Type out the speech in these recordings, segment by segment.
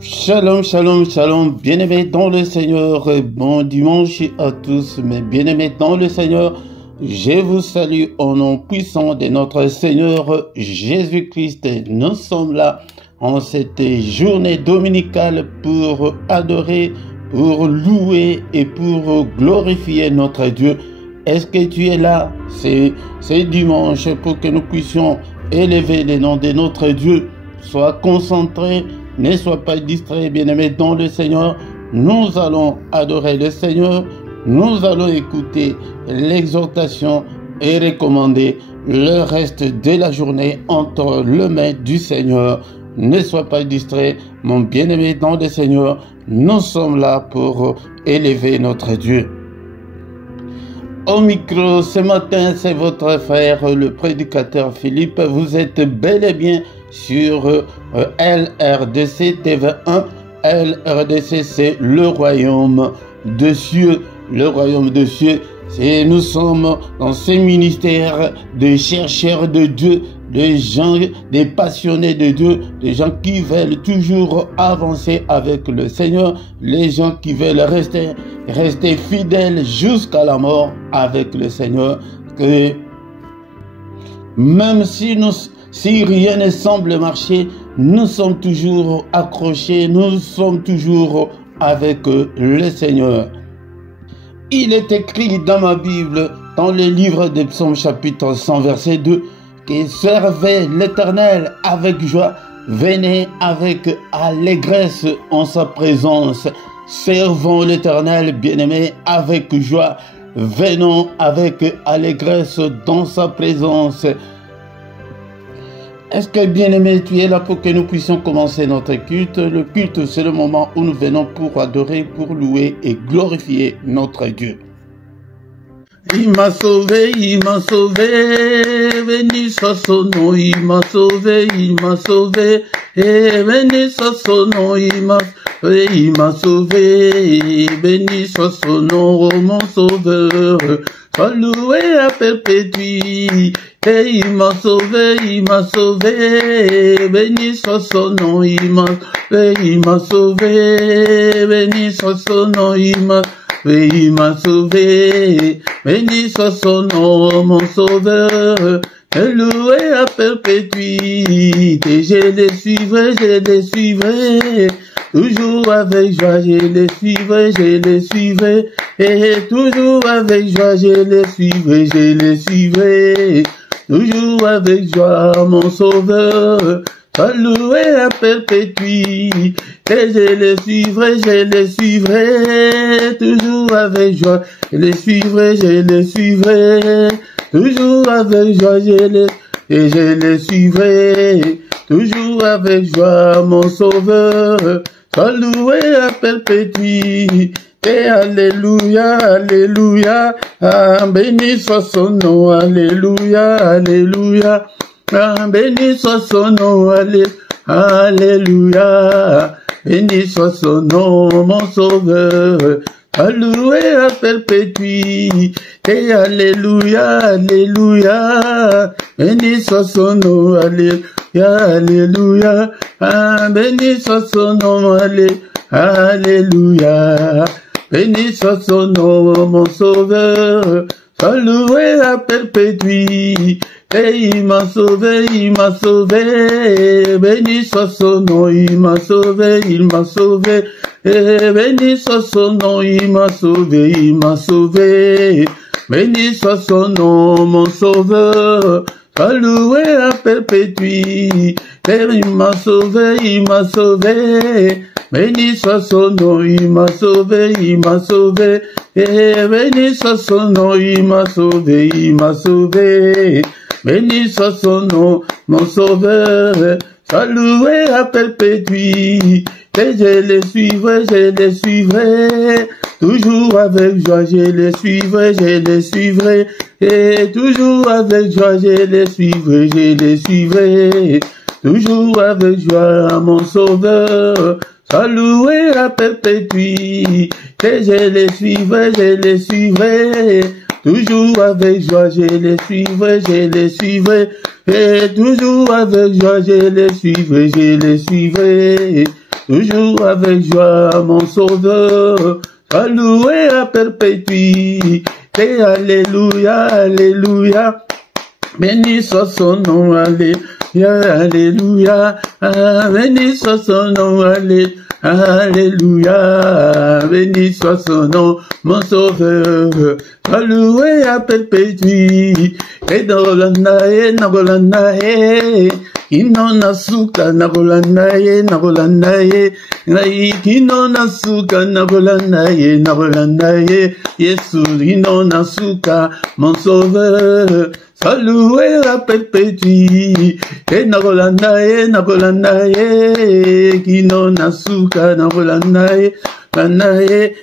Shalom, shalom, shalom, bien-aimés dans le Seigneur, bon dimanche à tous, mes bien-aimés dans le Seigneur, je vous salue au nom puissant de notre Seigneur Jésus-Christ. Nous sommes là en cette journée dominicale pour adorer, pour louer et pour glorifier notre Dieu. Est-ce que tu es là? C'est dimanche pour que nous puissions élever le nom de notre Dieu. Sois concentré. Ne sois pas distrait, bien-aimé dans le Seigneur. Nous allons adorer le Seigneur. Nous allons écouter l'exhortation et recommander le reste de la journée entre les mains du Seigneur. Ne sois pas distrait, mon bien-aimé dans le Seigneur. Nous sommes là pour élever notre Dieu. Au micro, ce matin, c'est votre frère, le prédicateur Philippe. Vous êtes bel et bien sur LRDC TV1. LRDC, c'est le royaume de cieux. Le royaume de cieux, c'est nous sommes dans ce ministère de chercheurs de Dieu, des gens, des passionnés de Dieu, des gens qui veulent toujours avancer avec le Seigneur, les gens qui veulent rester fidèles jusqu'à la mort avec le Seigneur. Que même si rien ne semble marcher, nous sommes toujours accrochés, nous sommes toujours avec le Seigneur. Il est écrit dans ma Bible, dans le livre des Psaumes chapitre 100 verset 2, que servez l'Éternel avec joie, venez avec allégresse en sa présence. Servons l'Éternel, bien-aimé, avec joie, venons avec allégresse dans sa présence. Est-ce que, bien-aimé, tu es là pour que nous puissions commencer notre culte? Le culte, c'est le moment où nous venons pour adorer, pour louer et glorifier notre Dieu. Il m'a sauvé, béni soit son nom, il m'a sauvé, et béni soit son nom, il m'a sauvé, béni soit son nom, oh mon sauveur, sois loué à perpétuité. Et il m'a sauvé, béni soit son nom, il m'a sauvé, béni soit son nom, il m'a sauvé, béni soit son nom, mon sauveur, et loué à perpétuité. Je les suivrai, toujours avec joie, je les suivrai, et toujours avec joie, je les suivrai, toujours avec joie, mon sauveur, sois loué à perpétuité. Et je les suivrai, toujours avec joie, je les suivrai, toujours avec joie, je les suivrai, toujours avec joie, mon sauveur, sois loué à perpétuité. Et alléluia, alléluia, ah, béni soit son nom, alléluia, alléluia, ah, béni soit son nom, alléluia, béni soit son nom, mon sauveur, alloué à perpétuité. Et alléluia, alléluia, béni soit son nom, alléluia, alléluia, ah, béni soit son nom, alléluia. Béni soit son nom, mon sauveur, sois loué à perpétuité. Et il m'a sauvé, béni soit son nom, il m'a sauvé, et béni soit son nom, il m'a sauvé, béni soit son nom, mon sauveur, sois loué à perpétuité. Et il m'a sauvé, béni soit son nom, il m'a sauvé, et béni soit son nom, il m'a sauvé, béni soit son nom, mon sauveur, sois loué à perpétuité. Et je les suivrai, toujours avec joie, je les suivrai, et toujours avec joie, je les suivrai, toujours avec joie, mon sauveur, sois loué à perpétuité. Et je les suivrai, toujours avec joie, je les suivrai, et toujours avec joie, je les suivrai, toujours avec joie, mon sauveur. Sois loué à perpétuité. Alléluia, alléluia. Béni soit son nom, alléluia, alléluia. Béni soit son nom, alléluia. Alléluia, béni soit son nom, mon sauveur, sois loué à perpétuité. Et Nagolanae, Nagolanae, Kino Nasuka, Nagolanae, Nagolanae, Kino Nasuka, Nagolanae, Nagolanae, Yesu, Kino Nasuka, mon sauveur. Sois loué à perpétuité. Et Nagolanae, Nagolanae, Kino Nasuka, Nagolanae, Nagolanae,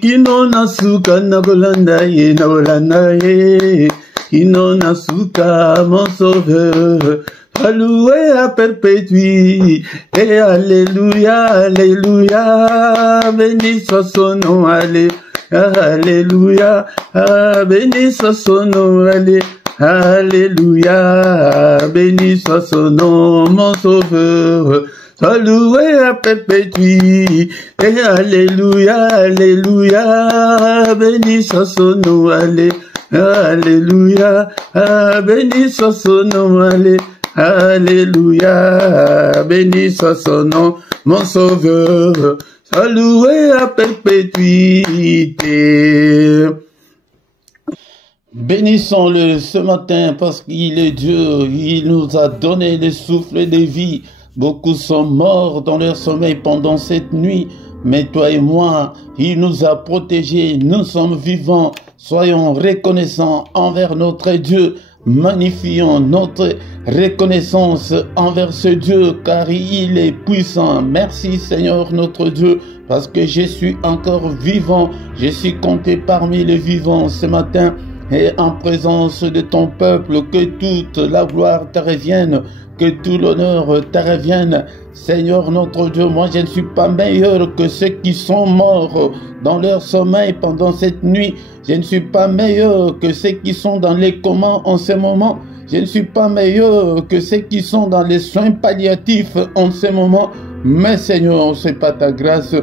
Kino Nasuka, Nagolanae, Nagolanae, Kino Nasuka, mon sauveur. Sois loué à perpétuité. Et alléluia, alléluia, béni soit son nom, alléluia. Alléluia, béni soit son nom, alléluia, béni soit son nom, mon sauveur. Sois loué à perpétuité. Alléluia, alléluia, béni soit son nom, alléluia, béni soit son nom, alléluia, béni soit son nom, mon sauveur. Sois loué à perpétuité. Bénissons-le ce matin parce qu'il est Dieu, il nous a donné le souffle de vie. Beaucoup sont morts dans leur sommeil pendant cette nuit, mais toi et moi, il nous a protégés, nous sommes vivants. Soyons reconnaissants envers notre Dieu. Magnifions notre reconnaissance envers ce Dieu car il est puissant. Merci Seigneur notre Dieu parce que je suis encore vivant. Je suis compté parmi les vivants ce matin et en présence de ton peuple. Que toute la gloire te revienne, que tout l'honneur te revienne. Seigneur notre Dieu, moi je ne suis pas meilleur que ceux qui sont morts dans leur sommeil pendant cette nuit. Je ne suis pas meilleur que ceux qui sont dans les comas en ce moment. Je ne suis pas meilleur que ceux qui sont dans les soins palliatifs en ce moment. Mais Seigneur, c'est pas ta grâce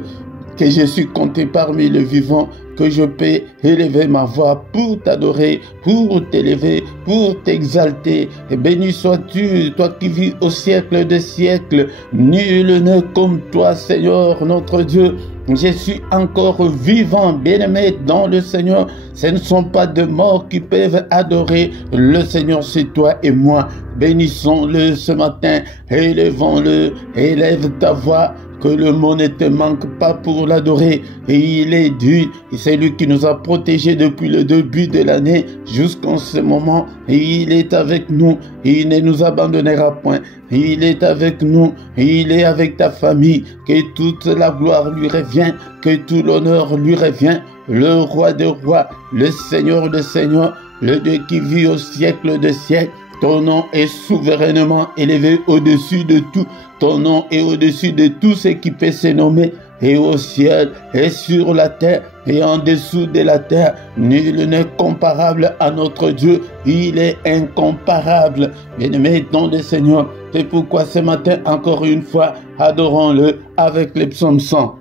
que je suis compté parmi les vivants, que je peux élever ma voix pour t'adorer, pour t'élever, pour t'exalter. Et béni sois-tu, toi qui vis au siècle des siècles. Nul n'est comme toi, Seigneur, notre Dieu. Je suis encore vivant, bien-aimé dans le Seigneur. Ce ne sont pas de morts qui peuvent adorer le Seigneur, c'est toi et moi. Bénissons-le ce matin, élevons-le, élève ta voix. Que le mot ne te manque pas pour l'adorer. Et il est Dieu, c'est lui qui nous a protégés depuis le début de l'année jusqu'en ce moment. Et il est avec nous, et il ne nous abandonnera point. Et il est avec nous, et il est avec ta famille. Que toute la gloire lui revient, que tout l'honneur lui revient. Le roi des rois, le Seigneur des seigneurs, le Dieu qui vit au siècle des siècles. Ton nom est souverainement élevé au-dessus de tout. Ton nom est au-dessus de tout ce qui peut se nommer. Et au ciel, et sur la terre, et en dessous de la terre, nul n'est comparable à notre Dieu. Il est incomparable. Bien-aimé dans le Seigneur, c'est pourquoi ce matin, encore une fois, adorons-le avec les psaumes 100.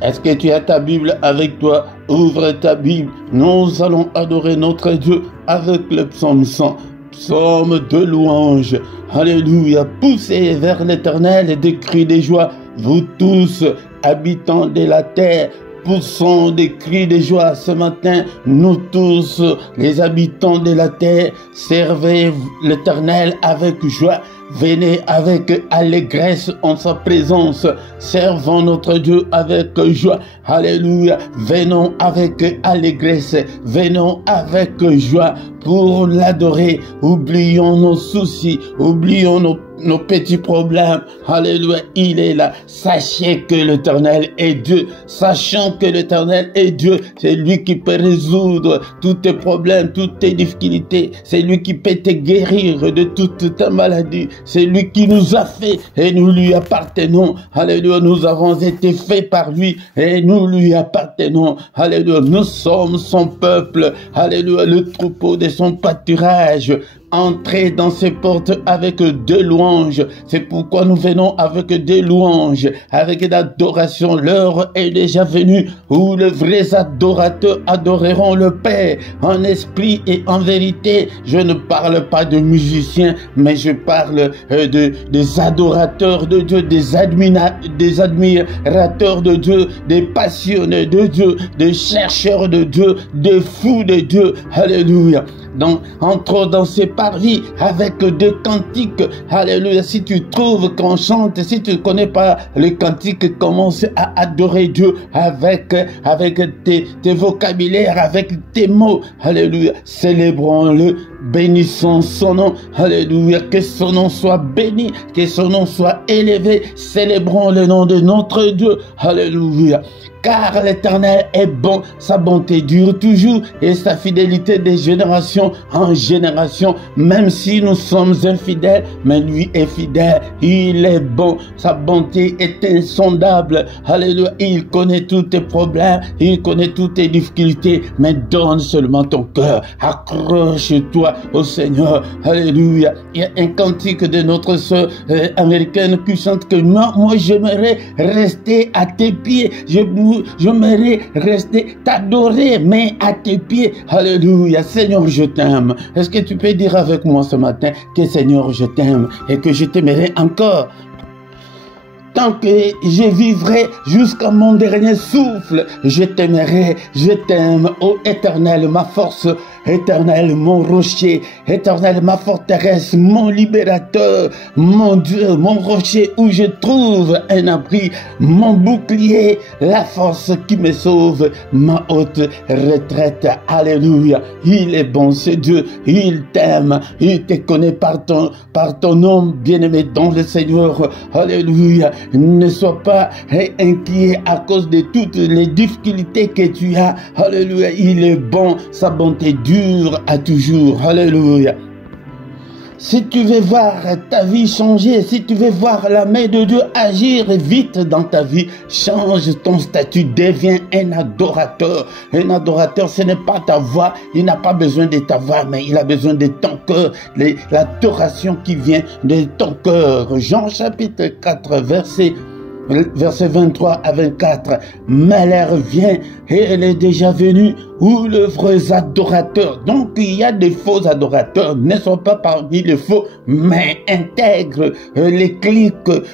Est-ce que tu as ta Bible avec toi? Ouvre ta Bible. Nous allons adorer notre Dieu avec le psaume 100. Psaume de louange. Alléluia. Poussez vers l'Éternel des cris de joie. Vous tous, habitants de la terre, poussons des cris de joie ce matin. Nous tous, les habitants de la terre, servez l'Éternel avec joie. Venez avec allégresse en sa présence. Servons notre Dieu avec joie. Alléluia. Venons avec allégresse. Venons avec joie pour l'adorer. Oublions nos soucis. Oublions nos petits problèmes. Alléluia. Il est là. Sachez que l'Éternel est Dieu. Sachant que l'Éternel est Dieu. C'est lui qui peut résoudre tous tes problèmes, toutes tes difficultés. C'est lui qui peut te guérir de toute ta maladie. C'est lui qui nous a fait et nous lui appartenons. Alléluia, nous avons été faits par lui et nous lui appartenons. Alléluia, nous sommes son peuple. Alléluia, le troupeau de son pâturage. entrer dans ces portes avec des louanges. C'est pourquoi nous venons avec des louanges, avec l'adoration. L'heure est déjà venue où les vrais adorateurs adoreront le Père en esprit et en vérité. Je ne parle pas de musiciens, mais je parle des adorateurs de Dieu, des admirateurs de Dieu, des passionnés de Dieu, des chercheurs de Dieu, des fous de Dieu. Alléluia. Donc, entrons dans ces parvis avec des cantiques. Alléluia. Si tu trouves qu'on chante, si tu ne connais pas le cantique, commence à adorer Dieu avec tes vocabulaires, avec tes mots. Alléluia. Célébrons-le, bénissons son nom. Alléluia. Que son nom soit béni, que son nom soit élevé. Célébrons le nom de notre Dieu. Alléluia. Car l'Éternel est bon, sa bonté dure toujours et sa fidélité de génération en génération. Même si nous sommes infidèles, mais lui est fidèle, il est bon, sa bonté est insondable. Alléluia, il connaît tous tes problèmes, il connaît toutes tes difficultés, mais donne seulement ton cœur, accroche-toi au Seigneur. Alléluia. Il y a un cantique de notre sœur américaine qui chante que moi j'aimerais rester à tes pieds, j'aimerais rester t'adorer, mais à tes pieds. Alléluia. Seigneur, je t'aime. Est-ce que tu peux dire avec moi ce matin que Seigneur, je t'aime et que je t'aimerai encore? Tant que je vivrai jusqu'à mon dernier souffle, je t'aimerai, je t'aime, ô Éternel, ma force, Éternel, mon rocher, Éternel, ma forteresse, mon libérateur, mon Dieu, mon rocher où je trouve un abri, mon bouclier, la force qui me sauve, ma haute retraite. Alléluia. Il est bon, ce Dieu, il t'aime, il te connaît par ton nom, bien-aimé dans le Seigneur. Alléluia. Ne sois pas inquiet à cause de toutes les difficultés que tu as. Alléluia. Il est bon, sa bonté dure à toujours. Alléluia. Si tu veux voir ta vie changer, si tu veux voir la main de Dieu agir vite dans ta vie, change ton statut, deviens un adorateur. Un adorateur, ce n'est pas ta voix, il n'a pas besoin de ta voix, mais il a besoin de ton cœur, l'adoration qui vient de ton cœur. Jean chapitre 4, verset 23 à 24. Mais l'heure vient et elle est déjà venue où les vrais adorateurs, donc il y a des faux adorateurs, ne sont pas parmi les faux, mais intègre les clics,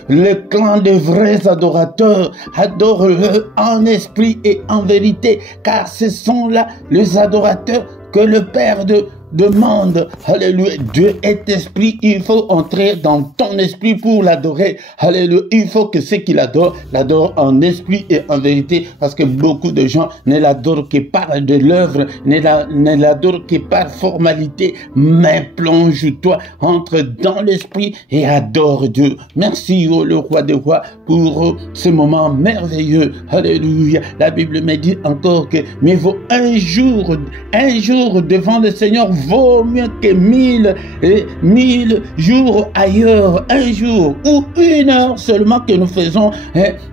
le clan des vrais adorateurs, adore-le en esprit et en vérité, car ce sont là les adorateurs que le Père demande. Alléluia. Dieu est esprit. Il faut entrer dans ton esprit pour l'adorer. Alléluia. Il faut que ceux qui l'adorent en esprit et en vérité, parce que beaucoup de gens ne l'adorent que par de l'œuvre, ne l'adorent que par formalité. Mais plonge-toi, entre dans l'esprit et adore Dieu. Merci, oh le roi des rois, pour ce moment merveilleux. Alléluia. La Bible me dit encore que mieux vaut un jour devant le Seigneur vaut mieux que 1000 jours ailleurs. Un jour ou une heure seulement que nous faisons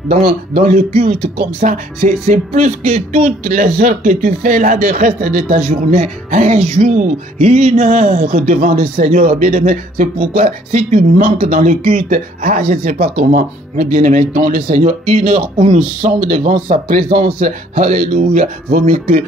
dans le culte comme ça, c'est plus que toutes les heures que tu fais là du reste de ta journée. Un jour, une heure devant le Seigneur, bien-aimé. C'est pourquoi si tu manques dans le culte, je ne sais pas comment, mais bien-aimé, dans le Seigneur, une heure où nous sommes devant sa présence, alléluia, vaut mieux que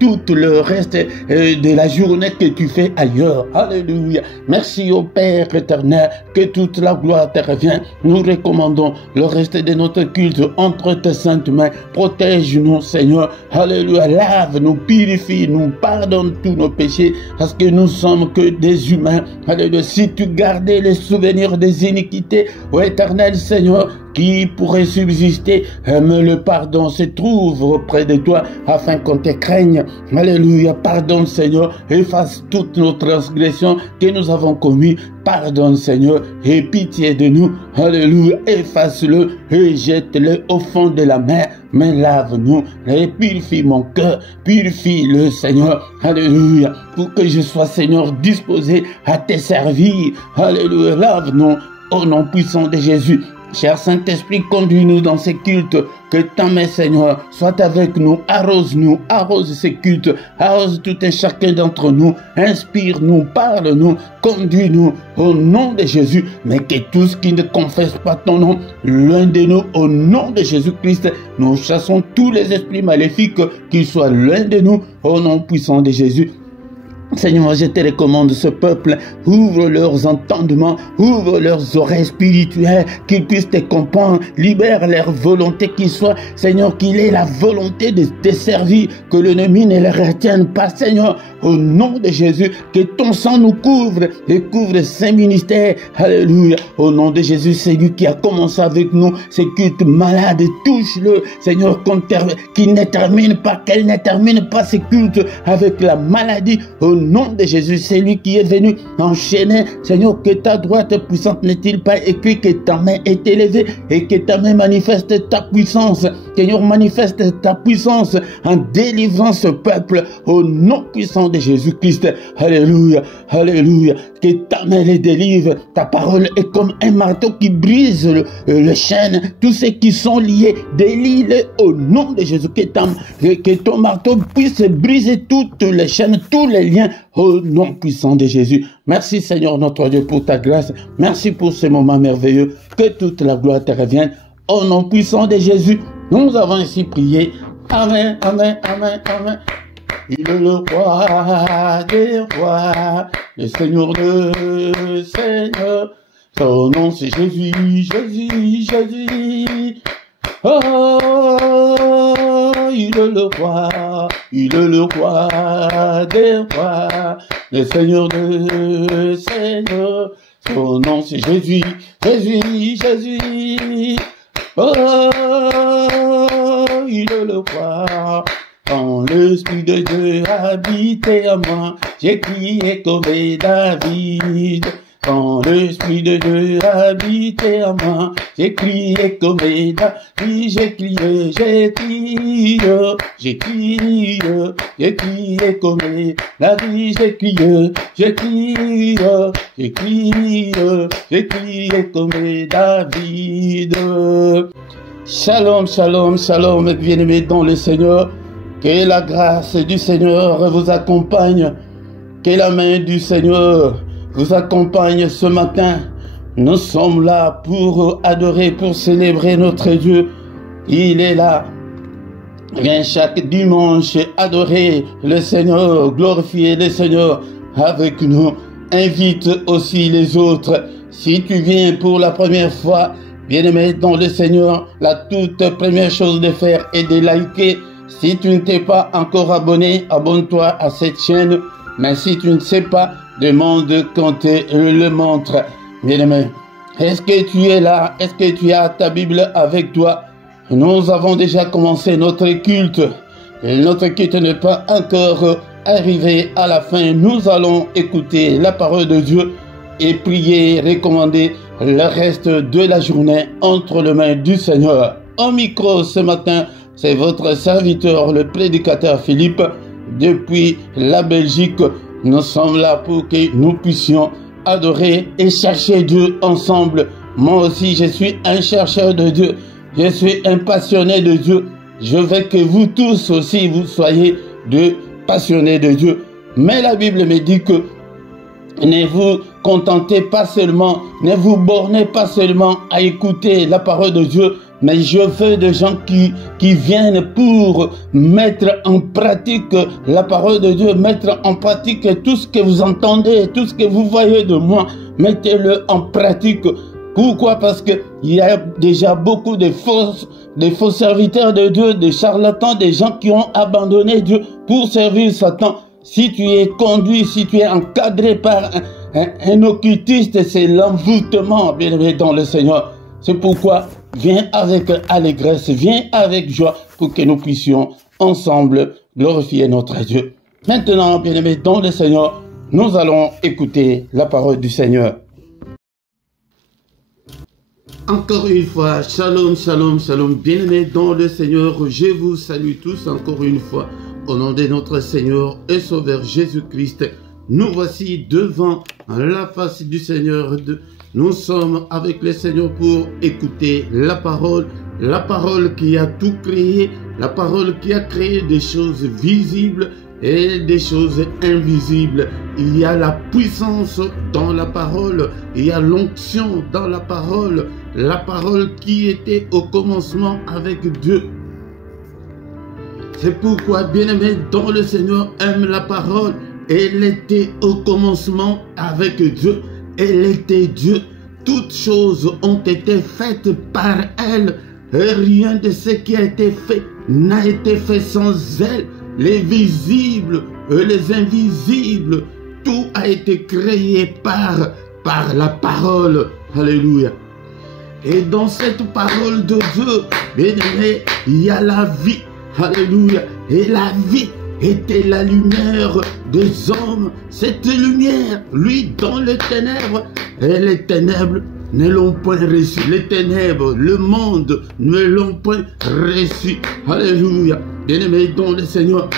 tout le reste de la journée que tu fais ailleurs. Alléluia. Merci au Père éternel, que toute la gloire te revient. Nous recommandons le reste de notre culte entre tes saintes mains. Protège-nous, Seigneur. Alléluia. Lave-nous, purifie-nous, pardonne tous nos péchés, parce que nous sommes que des humains. Alléluia. Si tu gardais les souvenirs des iniquités, ô éternel Seigneur, qui pourrait subsister, mais le pardon se trouve auprès de toi, afin qu'on te craigne. Alléluia. Pardonne, Seigneur, efface toutes nos transgressions que nous avons commises. Pardonne, Seigneur, et pitié de nous. Alléluia. Efface-le et jette-le au fond de la mer. Mais lave-nous et purifie mon cœur. Purifie-le, Seigneur. Alléluia. Pour que je sois, Seigneur, disposé à te servir. Alléluia. Lave-nous au nom puissant de Jésus. Cher Saint-Esprit, conduis-nous dans ces cultes. Que ta main, Seigneur, soit avec nous. Arrose-nous, arrose ces cultes. Arrose tout un chacun d'entre nous. Inspire-nous, parle-nous, conduis-nous au nom de Jésus. Mais que tous qui ne confessent pas ton nom, l'un de nous, au nom de Jésus-Christ, nous chassons tous les esprits maléfiques, qu'ils soient l'un de nous, au nom puissant de Jésus. Seigneur, je te recommande ce peuple, ouvre leurs entendements, ouvre leurs oreilles spirituelles, qu'ils puissent te comprendre, libère leur volonté, qu'il soit, Seigneur, qu'il ait la volonté de te servir, que l'ennemi ne les retienne pas, Seigneur, au nom de Jésus, que ton sang nous couvre, et couvre saint ministère, alléluia, au nom de Jésus, c'est lui qui a commencé avec nous, ces cultes malades, touche-le, Seigneur, qu'il ne termine pas, qu'elle ne termine pas ces cultes avec la maladie, au nom de Jésus, c'est lui qui est venu enchaîner. Seigneur, que ta droite puissante n'est-il pas écrit, que ta main est élevée et que ta main manifeste ta puissance. Seigneur, manifeste ta puissance en délivrant ce peuple au nom puissant de Jésus-Christ. Alléluia, alléluia. Que ta main les délivre. Ta parole est comme un marteau qui brise le chêne. Tous ceux qui sont liés, délie-les au nom de Jésus. Que ton marteau puisse briser toutes les chaînes, tous les liens au nom puissant de Jésus. Merci Seigneur notre Dieu pour ta grâce. Merci pour ce moment merveilleux. Que toute la gloire te revienne. Au nom puissant de Jésus, nous avons ainsi prié. Amen, amen, amen, amen. Il est le roi des rois, le Seigneur des seigneurs. Son nom c'est Jésus, Jésus, Jésus. Oh, il est le roi des rois, le Seigneur des seigneurs. Son nom c'est Jésus, Jésus, Jésus. Oh, il est le roi. Quand l'Esprit de Dieu habitait à moi, j'ai crié comme David. Quand l'Esprit de Dieu habitait à moi, j'ai crié comme David, j'ai crié, j'ai crié, j'ai crié, j'ai crié comme David, j'ai crié, j'ai crié, j'ai crié, j'ai crié comme David. Shalom, shalom, shalom, bien-aimés dans le Seigneur. Que la grâce du Seigneur vous accompagne. Que la main du Seigneur vous accompagne ce matin. Nous sommes là pour adorer, pour célébrer notre Dieu. Il est là. Viens chaque dimanche adorer le Seigneur, glorifier le Seigneur avec nous. Invite aussi les autres. Si tu viens pour la première fois, bien-aimé dans le Seigneur, la toute première chose de faire est de liker. Si tu ne t'es pas encore abonné, abonne-toi à cette chaîne. Mais si tu ne sais pas, demande qu'on te le montre. Bien-aimé, est-ce que tu es là? Est-ce que tu as ta Bible avec toi? Nous avons déjà commencé notre culte. Et notre culte n'est pas encore arrivé à la fin. Nous allons écouter la parole de Dieu et prier, recommander le reste de la journée entre les mains du Seigneur. Au micro ce matin, c'est votre serviteur, le prédicateur Philippe, depuis la Belgique. Nous sommes là pour que nous puissions adorer et chercher Dieu ensemble. Moi aussi, je suis un chercheur de Dieu. Je suis un passionné de Dieu. Je veux que vous tous aussi, vous soyez de passionnés de Dieu. Mais la Bible me dit que ne vous contentez pas seulement, ne vous bornez pas seulement à écouter la parole de Dieu, mais je veux des gens qui viennent pour mettre en pratique la parole de Dieu, mettre en pratique tout ce que vous entendez, tout ce que vous voyez de moi, mettez-le en pratique. Pourquoi? Parce que il y a déjà beaucoup de faux serviteurs de Dieu, des charlatans, des gens qui ont abandonné Dieu pour servir Satan. Si tu es conduit, si tu es encadré par un occultiste, c'est l'envoûtement, bien-aimé dans le Seigneur. C'est pourquoi viens avec allégresse, viens avec joie pour que nous puissions ensemble glorifier notre Dieu. Maintenant, bien-aimé dans le Seigneur, nous allons écouter la parole du Seigneur. Encore une fois, shalom, shalom, shalom, bien-aimés dans le Seigneur, je vous salue tous encore une fois. Au nom de notre Seigneur et Sauveur Jésus-Christ, nous voici devant la face du Seigneur Nous sommes avec le Seigneur pour écouter la parole qui a tout créé, la parole qui a créé des choses visibles et des choses invisibles. Il y a la puissance dans la parole, il y a l'onction dans la parole qui était au commencement avec Dieu. C'est pourquoi, bien-aimé, dans le Seigneur aime la parole. Elle était au commencement avec Dieu. Elle était Dieu. Toutes choses ont été faites par elle. Et rien de ce qui a été fait n'a été fait sans elle. Les visibles et les invisibles, tout a été créé par la parole. Alléluia. Et dans cette parole de Dieu, bien-aimé, il y a la vie. Alléluia. Et la vie était la lumière des hommes. Cette lumière, lui, dans les ténèbres, et les ténèbres ne l'ont point reçu. Les ténèbres, le monde ne l'ont point reçu. Alléluia. Bien-aimé dans le Seigneur.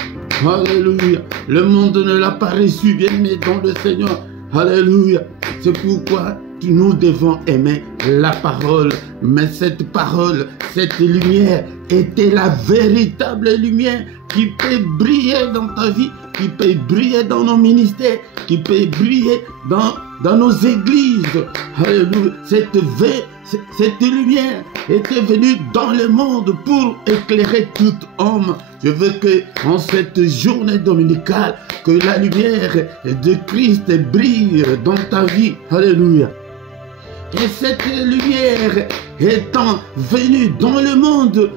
Alléluia. Le monde ne l'a pas reçu, bien-aimé dans le Seigneur. Alléluia. C'est pourquoi nous devons aimer la parole. Mais cette parole, cette lumière était la véritable lumière qui peut briller dans ta vie, qui peut briller dans nos ministères, qui peut briller dans nos églises. Alléluia. Cette lumière était venue dans le monde pour éclairer tout homme. Je veux que en cette journée dominicale, que la lumière de Christ brille dans ta vie. Alléluia. Et cette lumière étant venue dans le monde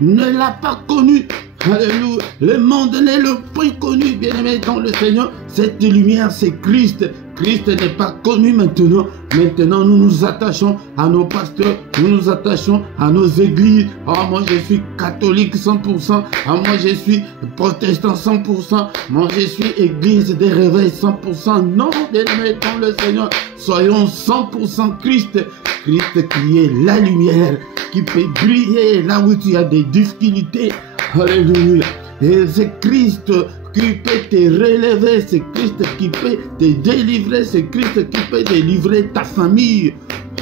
ne l'a pas connue. Alléluia. Le monde ne l'a pas connu, bien-aimé dans le Seigneur. Cette lumière, c'est Christ. Christ n'est pas connu maintenant. Maintenant, nous nous attachons à nos pasteurs, nous nous attachons à nos églises. Ah, moi, je suis catholique 100%. Ah, moi, je suis protestant 100%. Moi, je suis église des réveils 100%. Non, bien-aimé dans le Seigneur. Soyons 100% Christ. Christ qui est la lumière, qui peut briller là où tu as des difficultés. Alléluia. Et c'est Christ qui peut te relever, c'est Christ qui peut te délivrer, c'est Christ qui peut délivrer ta famille.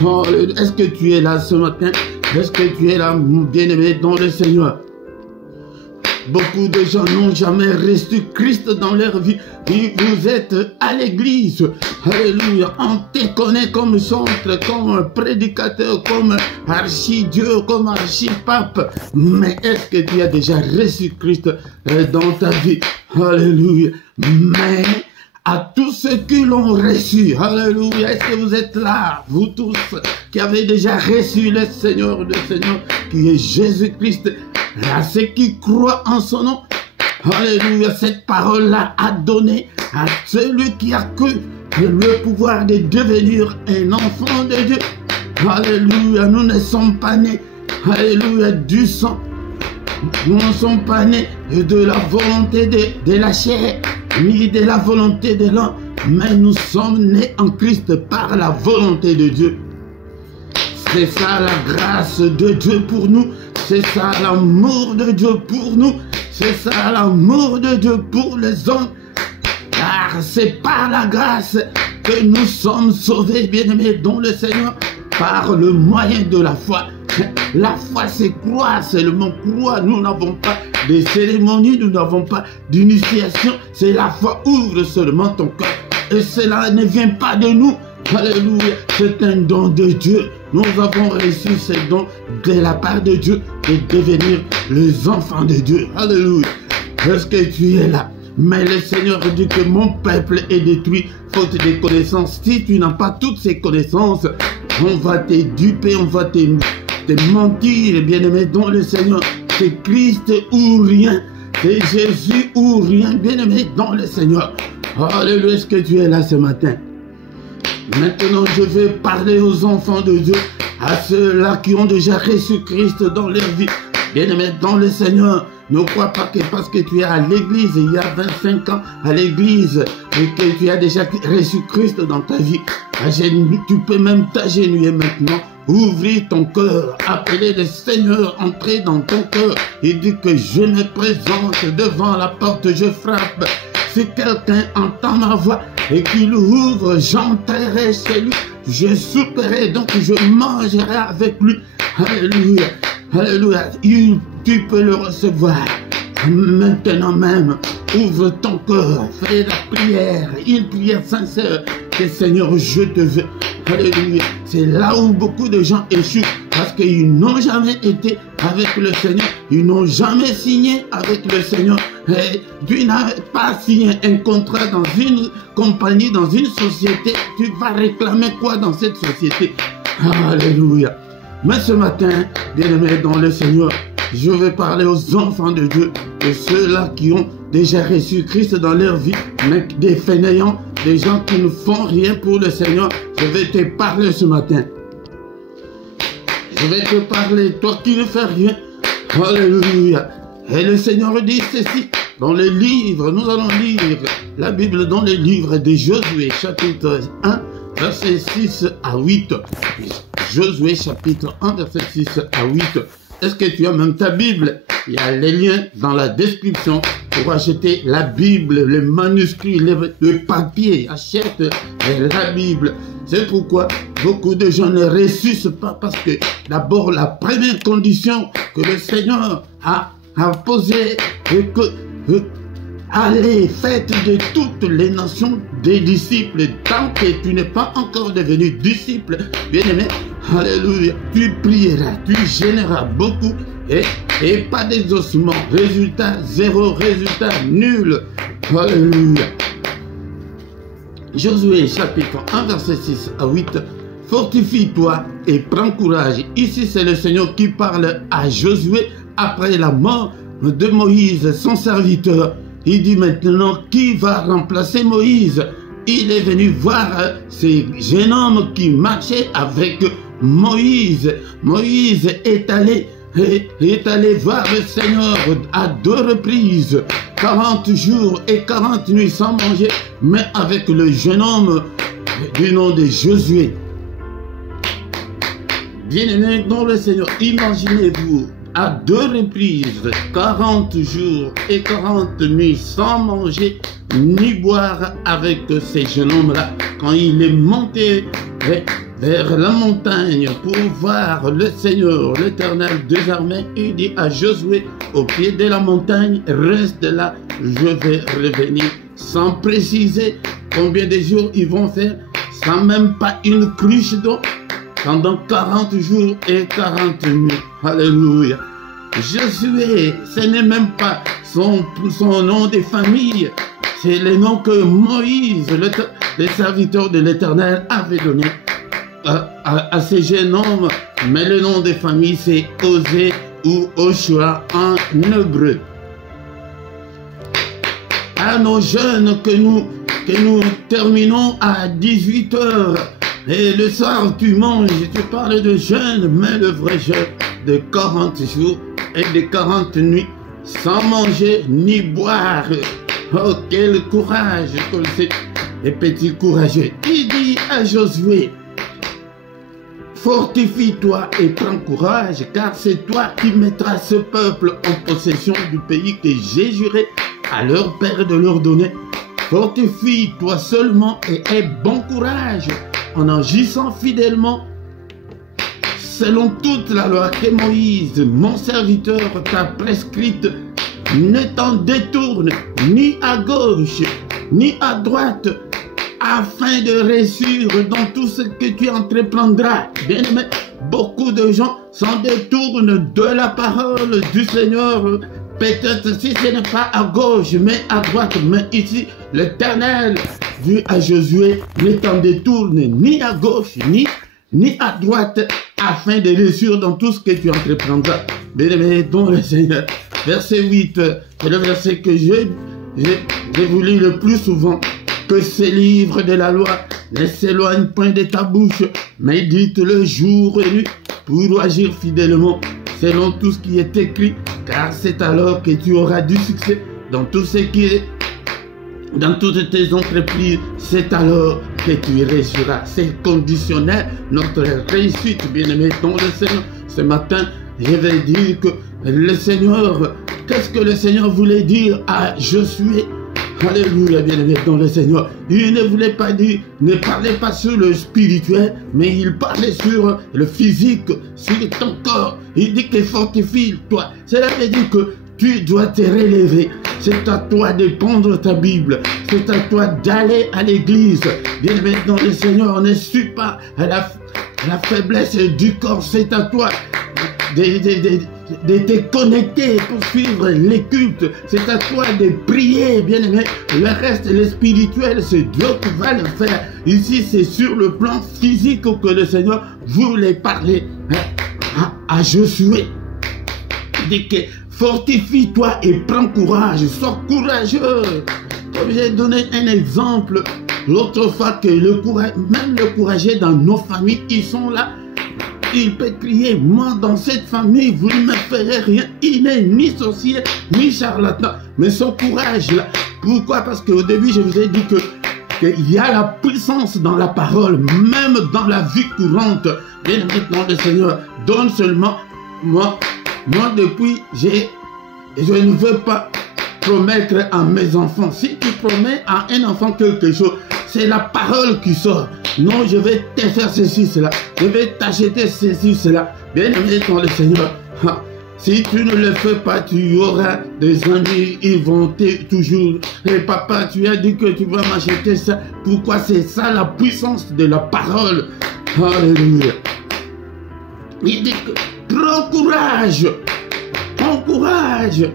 Oh, est-ce que tu es là ce matin? Est-ce que tu es là, bien-aimé dans le Seigneur? Beaucoup de gens n'ont jamais reçu Christ dans leur vie. Et vous êtes à l'église. Alléluia. On te connaît comme chantre, comme prédicateur, comme archi-dieu, comme archi-pape. Mais est-ce que tu as déjà reçu Christ dans ta vie? Alléluia. Mais à tous ceux qui l'ont reçu, alléluia, est-ce que vous êtes là, vous tous qui avez déjà reçu le Seigneur qui est Jésus-Christ? À ceux qui croient en son nom, alléluia, cette parole-là a donné à celui qui a cru le pouvoir de devenir un enfant de Dieu. Alléluia, nous ne sommes pas nés, alléluia, du sang. Nous ne sommes pas nés de la volonté de la chair, ni de la volonté de l'homme, mais nous sommes nés en Christ par la volonté de Dieu. C'est ça la grâce de Dieu pour nous. C'est ça l'amour de Dieu pour nous. C'est ça l'amour de Dieu pour les hommes. Car c'est par la grâce que nous sommes sauvés, bien-aimés dans le Seigneur, par le moyen de la foi. La foi, c'est croire, c'est le mot croire. Nous n'avons pas de cérémonie, nous n'avons pas d'initiation. C'est la foi, ouvre seulement ton cœur. Et cela ne vient pas de nous. Alléluia, c'est un don de Dieu. Nous avons reçu ce don de la part de Dieu de devenir les enfants de Dieu. Alléluia. Est-ce que tu es là? Mais le Seigneur dit que mon peuple est détruit faute de connaissances. Si tu n'as pas toutes ces connaissances, on va te duper, on va te mentir, bien-aimé dans le Seigneur. C'est Christ ou rien. C'est Jésus ou rien, bien-aimé dans le Seigneur. Alléluia, est-ce que tu es là ce matin? Maintenant, je vais parler aux enfants de Dieu, à ceux-là qui ont déjà reçu Christ dans leur vie. Bien-aimé dans le Seigneur, ne crois pas que parce que tu es à l'église, il y a 25 ans à l'église, et que tu as déjà reçu Christ dans ta vie, tu peux même t'agenouiller maintenant, ouvrir ton cœur, appeler le Seigneur, entrer dans ton cœur, et dire que je me présente devant la porte, je frappe. Si quelqu'un entend ma voix et qu'il ouvre, j'entrerai chez lui, je souperai, donc je mangerai avec lui. Alléluia, alléluia. Tu peux le recevoir. Maintenant même, ouvre ton cœur, fais la prière, une prière sincère. Que Seigneur, je te veux. Alléluia. C'est là où beaucoup de gens échouent parce qu'ils n'ont jamais été avec le Seigneur. Ils n'ont jamais signé avec le Seigneur. Et tu n'as pas signé un contrat dans une compagnie, dans une société. Tu vas réclamer quoi dans cette société? Alléluia. Mais ce matin, bien-aimés dans le Seigneur, je vais parler aux enfants de Dieu, de ceux-là qui ont déjà reçu Christ dans leur vie, mais des fainéants, des gens qui ne font rien pour le Seigneur. Je vais te parler ce matin. Je vais te parler, toi qui ne fais rien. Alléluia. Et le Seigneur dit ceci, dans le livre, nous allons lire la Bible dans le livre de Josué, chapitre 1, verset 6 à 8. Josué, chapitre 1, verset 6 à 8. Est-ce que tu as même ta Bible? Il y a les liens dans la description pour acheter la Bible, le manuscrit, le papier. Achète la Bible. C'est pourquoi beaucoup de gens ne ressuscitent pas parce que d'abord la première condition que le Seigneur a posée est que allez, faites de toutes les nations des disciples. Tant que tu n'es pas encore devenu disciple, bien-aimé, alléluia, tu prieras, tu gêneras beaucoup et pas d'exaucement. Résultat zéro, résultat nul. Alléluia. Josué chapitre 1 verset 6 à 8. Fortifie-toi et prends courage. Ici c'est le Seigneur qui parle à Josué après la mort de Moïse, son serviteur. Il dit maintenant, qui va remplacer Moïse? Il est venu voir ces jeunes hommes qui marchaient avec Moïse. Moïse est allé voir le Seigneur à 2 reprises, 40 jours et 40 nuits sans manger, mais avec le jeune homme du nom de Josué. Bien-aimés dans le Seigneur, imaginez-vous, à 2 reprises, 40 jours et 40 nuits sans manger ni boire avec ces jeunes hommes-là, quand il est monté vers la montagne pour voir le Seigneur, l'Éternel des armées, il dit à Josué, au pied de la montagne, reste là, je vais revenir, sans préciser combien de jours ils vont faire, sans même pas une cruche d'eau, pendant 40 jours et 40 nuits. Alléluia. Josué, ce n'est même pas son nom de famille, c'est le nom que Moïse, le serviteur de l'Éternel, avait donné à ces jeunes hommes. Mais le nom de famille, c'est Osée ou Oshua en hébreu. À nos jeunes que nous terminons à 18 h. Et le soir, tu manges, tu parles de jeûne, mais le vrai jeûne de 40 jours et de 40 nuits, sans manger ni boire. Oh, quel courage, comme les petits courageux. Il dit à Josué, fortifie-toi et prends courage, car c'est toi qui mettras ce peuple en possession du pays que j'ai juré à leur père de leur donner. Fortifie-toi seulement et aie bon courage en agissant fidèlement selon toute la loi que Moïse, mon serviteur, t'a prescrite. Ne t'en détourne ni à gauche ni à droite, afin de réussir dans tout ce que tu entreprendras. Bien aimé, beaucoup de gens s'en détournent de la parole du Seigneur. Peut-être si ce n'est pas à gauche, mais à droite. Mais ici, l'Éternel dit à Josué, ne t'en détourne ni à gauche, ni à droite, afin de réussir dans tout ce que tu entreprendras. Bien-aimé, dans le Seigneur. Verset 8, c'est le verset que j'ai voulu le plus souvent. Que ces livres de la loi ne s'éloignent point de ta bouche, mais dites-le jour et nuit pour agir fidèlement selon tout ce qui est écrit, car c'est alors que tu auras du succès dans tout ce qui est, dans toutes tes entreprises. C'est alors que tu réussiras. C'est conditionnel notre réussite, bien-aimé dans le Seigneur. Ce matin, je vais dire que le Seigneur, qu'est-ce que le Seigneur voulait dire à Josué? Alléluia, bien-aimé dans le Seigneur. Il ne voulait pas dire, ne parlait pas sur le spirituel, mais il parlait sur le physique, sur ton corps. Il dit que fortifie-toi. Cela veut dire que tu dois te relever. C'est à toi de prendre ta Bible. C'est à toi d'aller à l'église. Bien-aimé dans le Seigneur, ne suis pas à la faiblesse du corps. C'est à toi de te connecter pour suivre les cultes. C'est à toi de prier, bien-aimé. Le reste, le spirituel, c'est Dieu qui va le faire. Ici, c'est sur le plan physique que le Seigneur voulait parler à Josué. Il dit que fortifie-toi et prends courage. Sois courageux. Comme j'ai donné un exemple l'autre fois que le courage, même le courageux dans nos familles, ils sont là. Il peut crier, moi dans cette famille, vous ne me ferez rien. Il n'est ni sorcier, ni charlatan. Mais son courage là. Pourquoi? Parce qu'au début, je vous ai dit qu'il y a la puissance dans la parole, même dans la vie courante. Bien maintenant, le Seigneur donne seulement, moi depuis, je ne veux pas promettre à mes enfants. Si tu promets à un enfant quelque chose, c'est la parole qui sort. Non, je vais te faire ceci, cela. Je vais t'acheter ceci, cela. Bien aimé dans le Seigneur. Si tu ne le fais pas, tu auras des amis, ils vont toujours. Et papa, tu as dit que tu vas m'acheter ça. Pourquoi? C'est ça la puissance de la parole. Alléluia. Il dit que prends courage. Prends courage.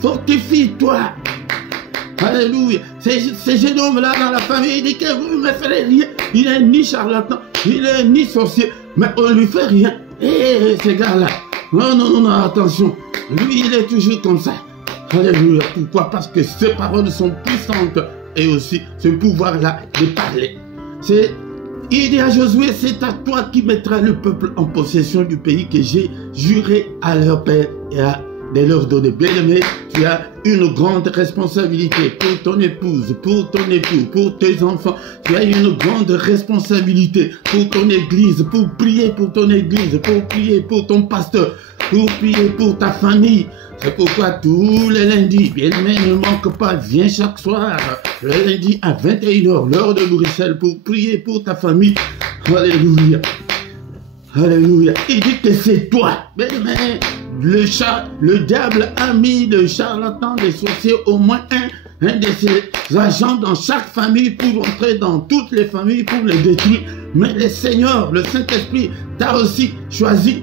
Fortifie-toi. Alléluia. Ce jeune homme-là dans la famille, il dit que vous ne me ferez rien. Il n'est ni charlatan, il n'est ni sorcier, mais on ne lui fait rien. Et ces gars-là, non, attention. Lui, il est toujours comme ça. Alléluia. Pourquoi? Parce que ces paroles sont puissantes et aussi ce pouvoir-là de parler. Il dit à Josué, c'est à toi qui mettras le peuple en possession du pays que j'ai juré à leur père et de leur donner. Bien-aimé, tu as une grande responsabilité pour ton épouse, pour ton époux, pour tes enfants. Tu as une grande responsabilité pour ton église, pour prier pour ton église, pour prier pour ton pasteur, pour prier pour ta famille. C'est pourquoi tous les lundis, bien-aimé, ne manque pas, viens chaque soir, le lundi à 21h, l'heure de Bruxelles, pour prier pour ta famille. Alléluia. Alléluia. Il dit que c'est toi, bien-aimé. Le diable a mis de charlatans, des sorciers, au moins un de ses agents dans chaque famille pour entrer dans toutes les familles pour les détruire. Mais le Seigneur, le Saint-Esprit, t'a aussi choisi.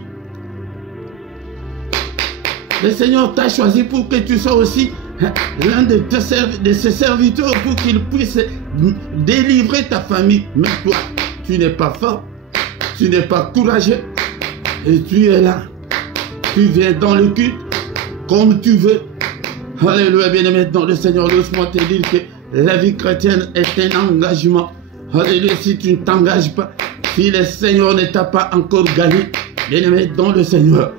Le Seigneur t'a choisi pour que tu sois aussi l'un de ses serviteurs pour qu'il puisse délivrer ta famille. Mais toi, tu n'es pas fort, tu n'es pas courageux et tu es là. Tu viens dans le culte comme tu veux. Alléluia, bien-aimé dans le Seigneur. Laisse-moi te dire que la vie chrétienne est un engagement. Alléluia, si tu ne t'engages pas, si le Seigneur ne t'a pas encore gagné, bien-aimé dans le Seigneur.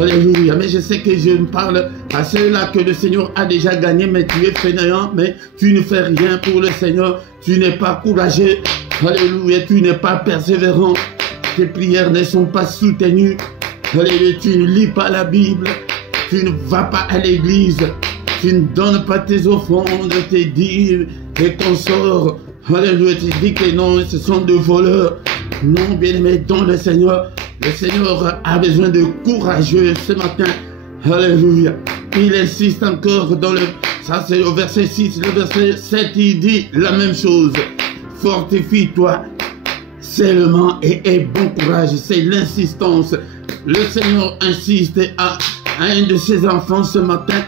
Alléluia, mais je sais que je me parle à ceux-là que le Seigneur a déjà gagné, mais tu es fainéant, mais tu ne fais rien pour le Seigneur. Tu n'es pas courageux. Alléluia, tu n'es pas persévérant. Tes prières ne sont pas soutenues. Alléluia, tu ne lis pas la Bible, tu ne vas pas à l'église, tu ne donnes pas tes offrandes, tes dîmes, tes consorts. Alléluia, tu dis que non, ce sont des voleurs. Non, bien-aimé, dans le Seigneur a besoin de courageux ce matin. Alléluia. Il insiste encore dans ça c'est au verset 6, le verset 7, il dit la même chose. Fortifie-toi seulement et aie bon courage, c'est l'insistance. Le Seigneur insiste à un de ses enfants ce matin.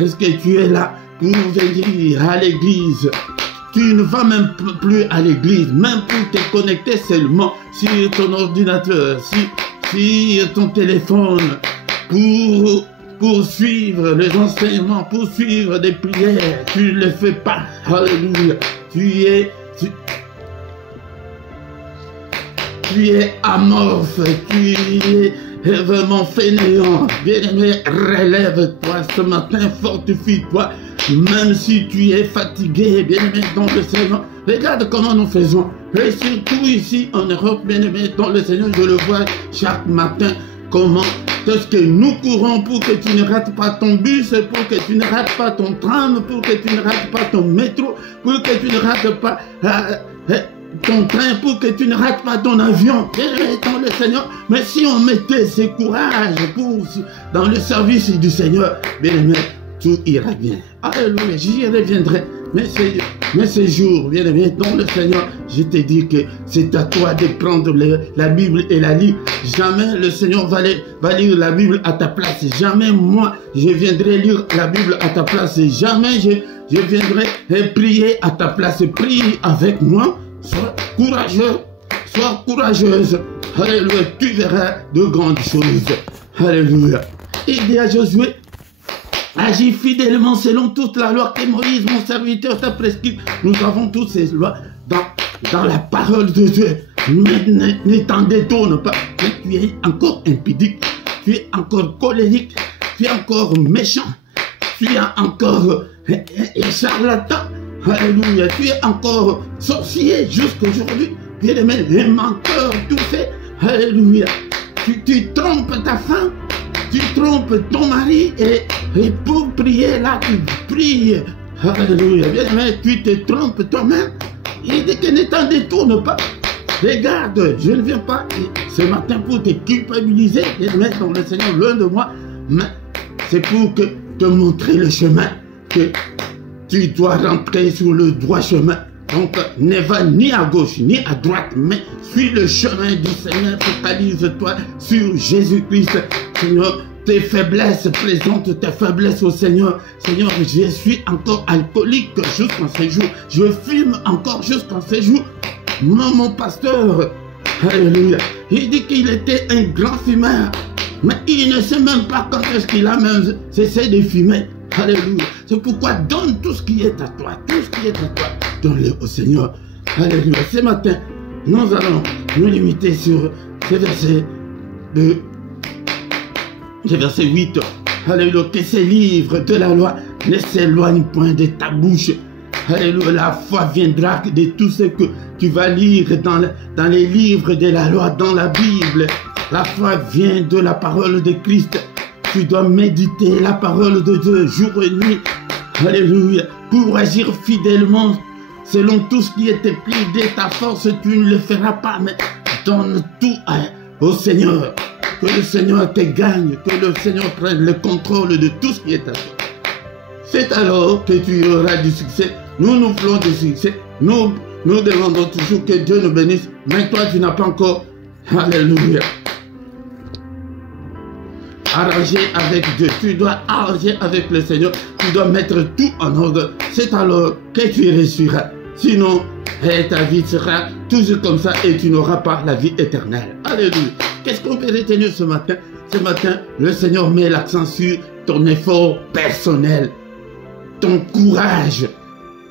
Est-ce que tu es là pour venir à l'église? Tu ne vas même plus à l'église, même pour te connecter seulement sur ton ordinateur, sur ton téléphone, pour suivre les enseignements, pour suivre des prières. Tu ne le fais pas. Alléluia. Tu es amorphe, tu es vraiment fainéant. Bien-aimé, relève-toi ce matin, fortifie-toi. Même si tu es fatigué, bien-aimé, dans le Seigneur. Regarde comment nous faisons. Et surtout ici en Europe, bien-aimé, dans le Seigneur, je le vois chaque matin. Comment est-ce que nous courons pour que tu ne rates pas ton bus, pour que tu ne rates pas ton tram, pour que tu ne rates pas ton métro, pour que tu ne rates pas ton train, pour que tu ne rates pas ton avion. Dans le Seigneur. Mais si on mettait ce courage dans le service du Seigneur, bien aimé, tout ira bien. Alléluia, j'y reviendrai. Mais ce jour, bien aimé, dans le Seigneur, je te dis que c'est à toi de prendre la Bible et la lire. Jamais le Seigneur va lire la Bible à ta place. Jamais moi, je viendrai lire la Bible à ta place. Jamais je viendrai prier à ta place. Prie avec moi. Sois courageux. Sois courageuse. Alléluia. Tu verras de grandes choses. Alléluia. Il dit à Josué, agis fidèlement selon toute la loi que Moïse, mon serviteur, t'a prescrite. Nous avons toutes ces lois dans la parole de Dieu. Mais ne t'en détourne pas. Tu es encore impudique. Tu es encore colérique. Tu es encore méchant. Tu es encore charlatan. Alléluia. Tu es encore sorcier jusqu'aujourd'hui. Bien-aimé, les menteurs, tout fait. Alléluia. Tu trompes ta femme. Tu trompes ton mari et pour prier là, tu pries. Alléluia. Bien-aimé, tu te trompes toi-même. Il dit que ne t'en détourne pas. Regarde, je ne viens pas ce matin pour te culpabiliser et te mettre dans le Seigneur loin de moi, mais c'est pour te montrer le chemin, que tu dois rentrer sur le droit chemin. Donc, ne va ni à gauche ni à droite, mais suis le chemin du Seigneur. Focalise-toi sur Jésus-Christ. Seigneur, tes faiblesses, présente tes faiblesses au Seigneur. Seigneur, je suis encore alcoolique jusqu'en ces jours. Je fume encore jusqu'en ces jours. Moi, mon pasteur, alléluia, il dit qu'il était un grand fumeur. Mais il ne sait même pas quand est-ce qu'il a même cessé de fumer. Alléluia. C'est pourquoi donne tout ce qui est à toi. Tout ce qui est à toi. Donne-le au Seigneur. Alléluia. Ce matin, nous allons nous limiter sur ce verset de... Le verset 8. Alléluia. Que ces livres de la loi ne s'éloignent point de ta bouche. Alléluia. La foi viendra de tout ce que tu vas lire dans les livres de la loi, dans la Bible. La foi vient de la parole de Christ. Tu dois méditer la parole de Dieu jour et nuit. Alléluia. Pour agir fidèlement selon tout ce qui était pris de ta force, tu ne le feras pas. Mais donne tout au Seigneur. Que le Seigneur te gagne. Que le Seigneur prenne le contrôle de tout ce qui est à toi. C'est alors que tu auras du succès. Nous voulons du succès. Nous demandons toujours que Dieu nous bénisse. Mais toi, tu n'as pas encore. Alléluia. Arranger avec Dieu. Tu dois arranger avec le Seigneur. Tu dois mettre tout en ordre. C'est alors que tu réussiras. Sinon, ta vie sera toujours comme ça et tu n'auras pas la vie éternelle. Alléluia. Qu'est-ce qu'on peut retenir ce matin? Ce matin, le Seigneur met l'accent sur ton effort personnel, ton courage,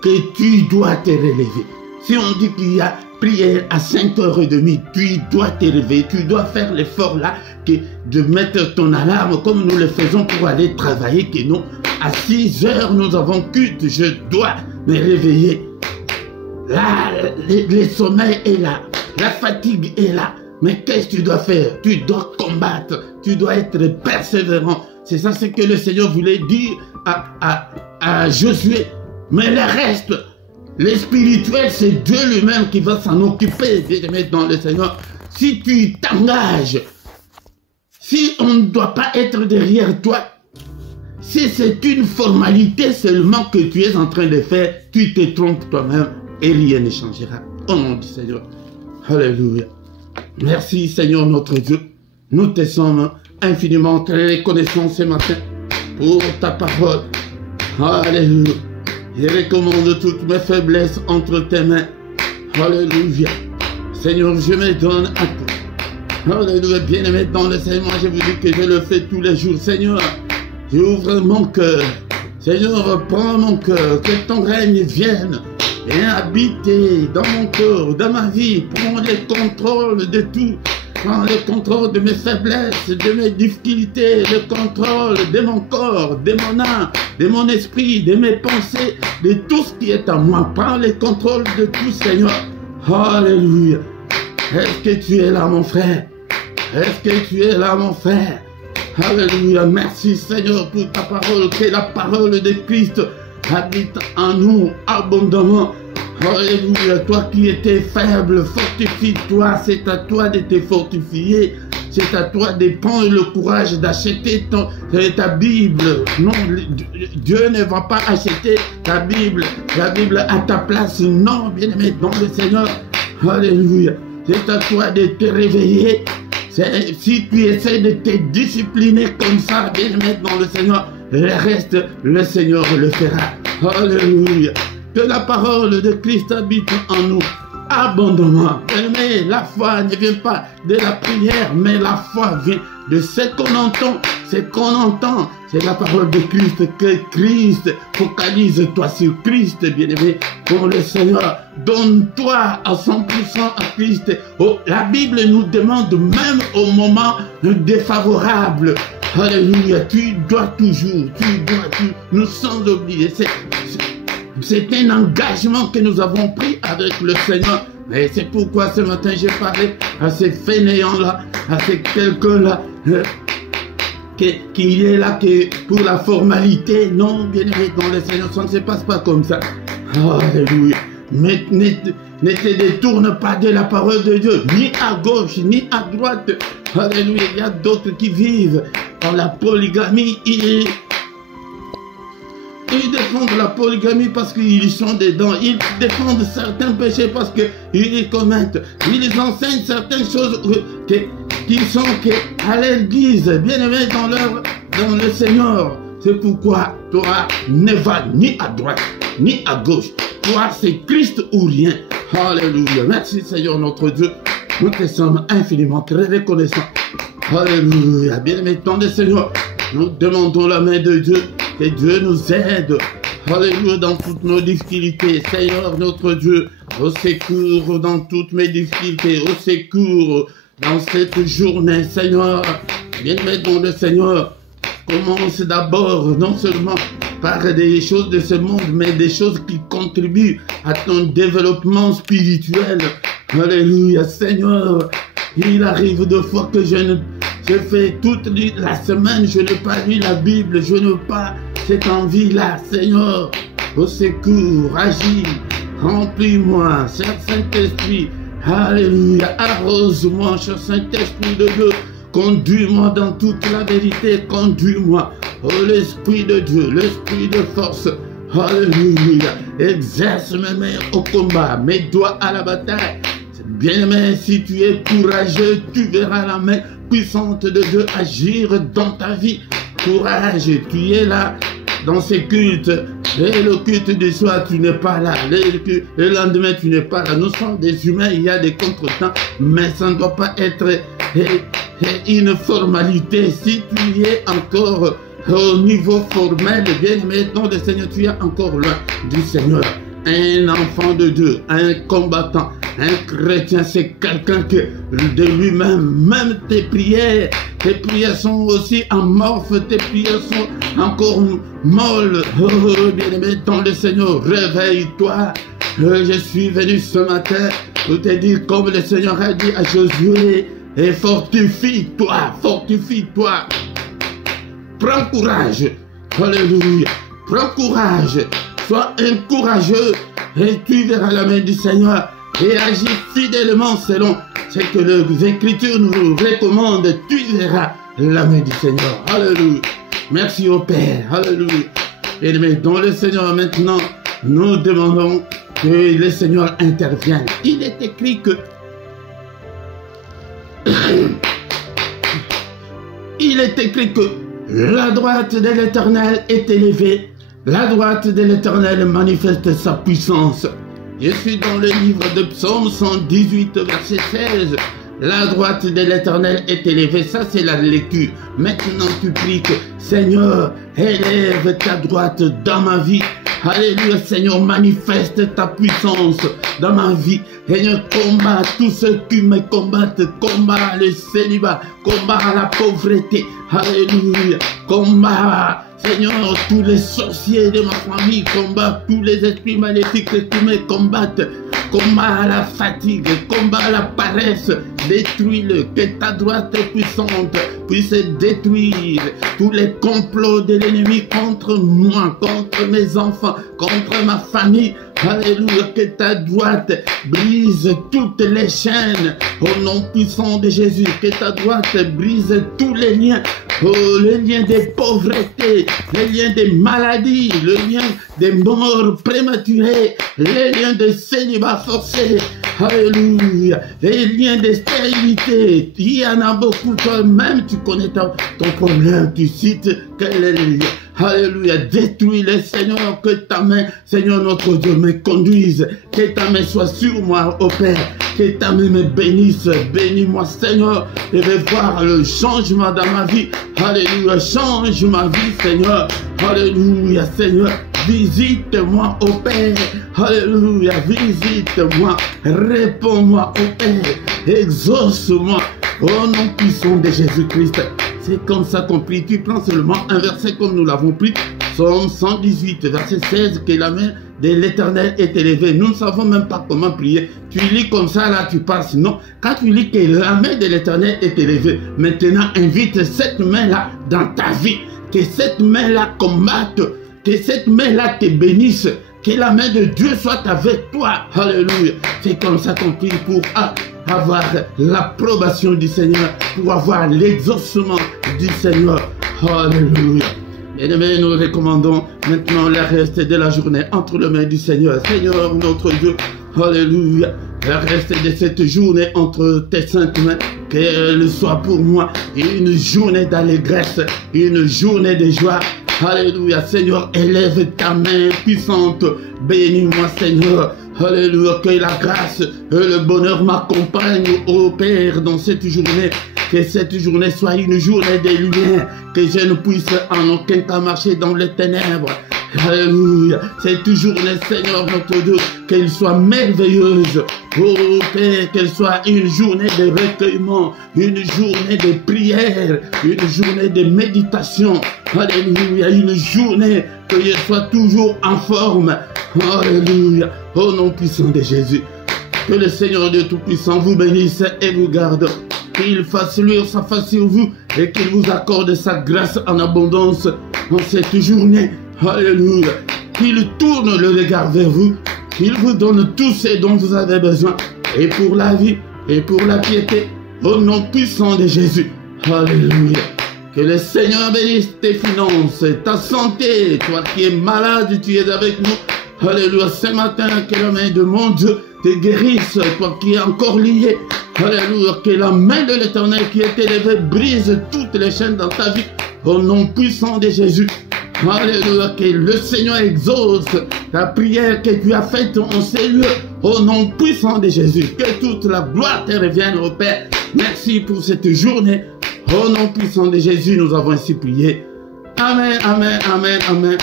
que tu dois te relever. Si on dit qu'il y a prière à 5h30, tu dois te réveiller, tu dois faire l'effort là, de mettre ton alarme comme nous le faisons pour aller travailler, que non, à 6h nous avons culte, je dois me réveiller. Là, le sommeil est là, la fatigue est là, mais qu'est-ce que tu dois faire? Tu dois combattre, tu dois être persévérant. C'est ça ce que le Seigneur voulait dire à Josué. Mais le reste, le spirituel, c'est Dieu lui-même qui va s'en occuper, bien-aimé dans le Seigneur. Si tu t'engages, si on ne doit pas être derrière toi, si c'est une formalité seulement que tu es en train de faire, tu te trompes toi-même et rien ne changera. Au nom du Seigneur. Alléluia. Merci Seigneur notre Dieu. Nous te sommes infiniment très reconnaissants ce matin pour ta parole. Alléluia. Je recommande toutes mes faiblesses entre tes mains. Alléluia. Seigneur, je me donne à toi. Alléluia. Bien-aimé dans le Seigneur, je vous dis que je le fais tous les jours. Seigneur, j'ouvre mon cœur. Seigneur, prends mon cœur. Que ton règne vienne. Viens habiter dans mon cœur, dans ma vie. Prends le contrôle de tout. Prends le contrôle de mes faiblesses, de mes difficultés, le contrôle de mon corps, de mon âme, de mon esprit, de mes pensées, de tout ce qui est à moi. Prends le contrôle de tout, Seigneur. Alléluia. Est-ce que tu es là, mon frère? Est-ce que tu es là, mon frère? Alléluia. Merci Seigneur pour ta parole, que la parole de Christ habite en nous abondamment. Alléluia. Toi qui étais faible, fortifie-toi. C'est à toi de te fortifier. C'est à toi de prendre le courage d'acheter ta Bible. Non, Dieu ne va pas acheter ta Bible, la Bible à ta place. Non, bien-aimé dans le Seigneur. Alléluia. C'est à toi de te réveiller. Si tu essaies de te discipliner comme ça, bien-aimé dans le Seigneur, le reste, le Seigneur le fera. Alléluia. Que la parole de Christ habite en nous abondamment. Mais la foi ne vient pas de la prière, mais la foi vient de ce qu'on entend. Ce qu'on entend, c'est la parole de Christ. Que Christ, focalise-toi sur Christ, bien-aimé, pour le Seigneur. Donne-toi à 100% à Christ. Oh, la Bible nous demande, même au moment défavorable, alléluia, tu dois toujours, nous sans oublier. C'est un engagement que nous avons pris avec le Seigneur. Et c'est pourquoi ce matin j'ai parlé à ces fainéants-là, à ces quelqu'un-là, qui est là que pour la formalité. Non, bien aimé dans le Seigneur, ça ne se passe pas comme ça. Alléluia. Mais ne te détourne pas de la parole de Dieu, ni à gauche, ni à droite. Alléluia. Il y a d'autres qui vivent dans la polygamie. Ils défendent la polygamie parce qu'ils sont dedans. Ils défendent certains péchés parce qu'ils les commettent. Ils enseignent certaines choses qui sont à l'église, bien aimés dans le Seigneur. C'est pourquoi toi ne vas ni à droite, ni à gauche. Toi, c'est Christ ou rien. Alléluia. Merci Seigneur notre Dieu. Nous te sommes infiniment très reconnaissants. Alléluia. Bien aimés dans le Seigneur, nous demandons la main de Dieu. Que Dieu nous aide, alléluia, dans toutes nos difficultés. Seigneur notre Dieu, au secours dans toutes mes difficultés, au secours dans cette journée, Seigneur. Bien-aimé dans le Seigneur, commence d'abord, non seulement par des choses de ce monde, mais des choses qui contribuent à ton développement spirituel. Alléluia, Seigneur. Il arrive de fois que je fais toute la semaine, je n'ai pas lu la Bible, je n'ai pas cette envie-là, Seigneur. Au secours, agis, remplis-moi, cher Saint-Esprit. Alléluia, arrose-moi, cher Saint-Esprit de Dieu. Conduis-moi dans toute la vérité, conduis-moi. Oh, l'Esprit de Dieu, l'Esprit de force. Alléluia, exerce mes mains au combat, mes doigts à la bataille. Bien-aimé, si tu es courageux, tu verras la main puissante de Dieu agir dans ta vie. Courage, tu es là dans ces cultes. Et le culte du soir, tu n'es pas là. Le lendemain, tu n'es pas là. Nous sommes des humains, il y a des contretemps, mais ça ne doit pas être une formalité. Si tu es encore au niveau formel, bien-aimé, dans le Seigneur, tu es encore loin du Seigneur. Un enfant de Dieu, un combattant, un chrétien, c'est quelqu'un que de lui-même, même tes prières sont aussi amorphes, tes prières sont encore molles. Oh, bien-aimé dans le Seigneur, réveille-toi. Je suis venu ce matin pour te dire, comme le Seigneur a dit à Josué, et fortifie-toi, fortifie-toi. Prends courage. Alléluia. Prends courage. Sois un courageux et tu verras la main du Seigneur et agis fidèlement selon ce que les Écritures nous recommandent. Tu verras la main du Seigneur. Alléluia. Merci au Père. Alléluia. Et dans le Seigneur maintenant, nous demandons que le Seigneur intervienne. Il est écrit que il est écrit que la droite de l'Éternel est élevée. La droite de l'Éternel manifeste sa puissance. Je suis dans le livre de Psaume 118, verset 16. La droite de l'Éternel est élevée. Ça, c'est la lecture. Maintenant, tu pries que Seigneur, élève ta droite dans ma vie. Alléluia, Seigneur, manifeste ta puissance dans ma vie. Seigneur, combat tous ceux qui me combattent. Combat le célibat. Combat la pauvreté. Alléluia. Combat, Seigneur, tous les sorciers de ma famille. Combat tous les esprits maléfiques qui me combattent. combat la fatigue, combat la paresse, détruis-le, que ta droite puissante puisse détruire tous les complots de l'ennemi contre moi, contre mes enfants, contre ma famille. Alléluia, que ta droite brise toutes les chaînes au nom puissant de Jésus, que ta droite brise tous les liens, les liens des pauvretés, les liens des maladies, le lien des morts prématurées, les liens de célibat forcé. Alléluia, les liens de stérilité. Il y en a beaucoup, toi-même tu connais ton problème, tu cites quel est le lien. Alléluia, détruis-les, Seigneur, que ta main, Seigneur notre Dieu, me conduise, que ta main soit sur moi, ô Père, que ta main me bénisse, bénis-moi, Seigneur, je vais voir le changement dans ma vie. Alléluia, change ma vie, Seigneur. Alléluia, Seigneur, visite-moi, ô Père. Alléluia, visite-moi, réponds-moi, ô Père, exauce-moi, au nom puissant de Jésus-Christ. C'est comme ça qu'on prie. Tu prends seulement un verset comme nous l'avons pris. Psaume 118, verset 16, que la main de l'Éternel est élevée. Nous ne savons même pas comment prier. Tu lis comme ça, là, tu pars. Sinon, quand tu lis que la main de l'Éternel est élevée, maintenant, invite cette main-là dans ta vie. Que cette main-là combatte. Que cette main-là te bénisse. Que la main de Dieu soit avec toi. Alléluia. C'est comme ça qu'on prie pour avoir l'approbation du Seigneur, pour avoir l'exaucement du Seigneur. Alléluia. Bien-aimés, nous recommandons maintenant le reste de la journée entre les mains du Seigneur. Seigneur notre Dieu, alléluia. Le reste de cette journée entre tes saintes mains, qu'elle soit pour moi une journée d'allégresse, une journée de joie. Alléluia, Seigneur, élève ta main puissante. Bénis-moi, Seigneur. Alléluia, que la grâce et le bonheur m'accompagnent, ô Père, dans cette journée. Que cette journée soit une journée de lumière, que je ne puisse en aucun cas marcher dans les ténèbres. Alléluia, cette journée, Seigneur notre Dieu, qu'elle soit merveilleuse. Oh Père, qu'elle soit une journée de recueillement, une journée de prière, une journée de méditation. Alléluia, une journée que je sois toujours en forme. Alléluia, au nom puissant de Jésus. Que le Seigneur Dieu Tout-Puissant vous bénisse et vous garde. Qu'il fasse luire sa face sur vous et qu'il vous accorde sa grâce en abondance en cette journée. Alléluia. Qu'il tourne le regard vers vous. Qu'il vous donne tout ce dont vous avez besoin. Et pour la vie et pour la piété. Au nom puissant de Jésus. Alléluia. Que le Seigneur bénisse tes finances, ta santé. Toi qui es malade, tu es avec nous. Alléluia. Ce matin, que la main de mon Dieu te guérisse. Toi qui es encore lié. Alléluia. Que la main de l'Éternel qui est élevée brise toutes les chaînes dans ta vie. Au nom puissant de Jésus. Alléluia, que le Seigneur exauce la prière que tu as faite en ces lieux. Au nom puissant de Jésus, que toute la gloire te revienne au Père. Merci pour cette journée. Au nom puissant de Jésus, nous avons ainsi prié. Amen, amen, amen, amen.